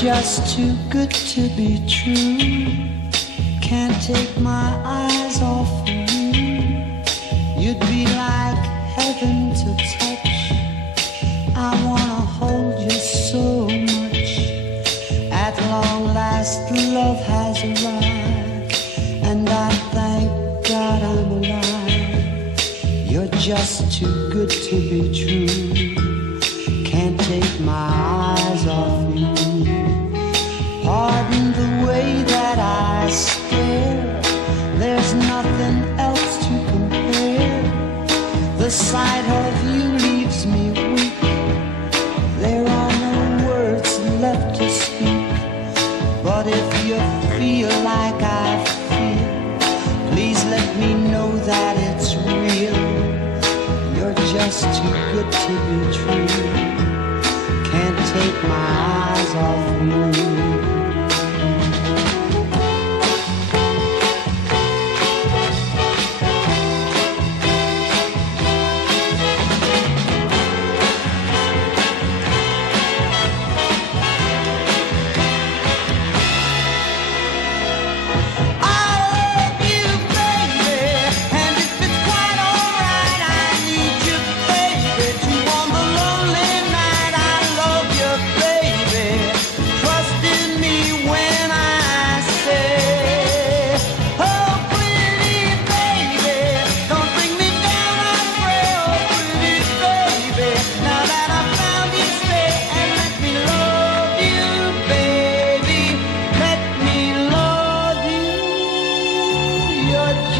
just too good to be true. Can't take my eyes off of you. You'd be like heaven to touch. I wanna hold you so much. At long last love has arrived, and I thank God I'm alive. You're just too good to be true. Can't take my eyes off you. Pardon the way that I stare. There's nothing else to compare. The sight of you leaves me weak. There are no words left to speak. But if you feel like I feel, please let me know that it's real. You're just too good to be true. Can't take my eyes off you.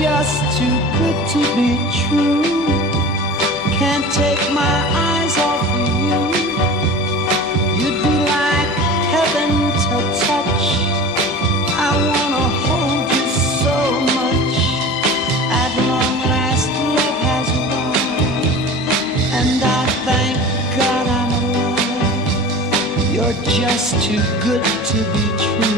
Just too good to be true. Can't take my eyes off of you. You'd be like heaven to touch. I wanna hold you so much. At long last love has arrived, and I thank God I'm alive. You're just too good to be true.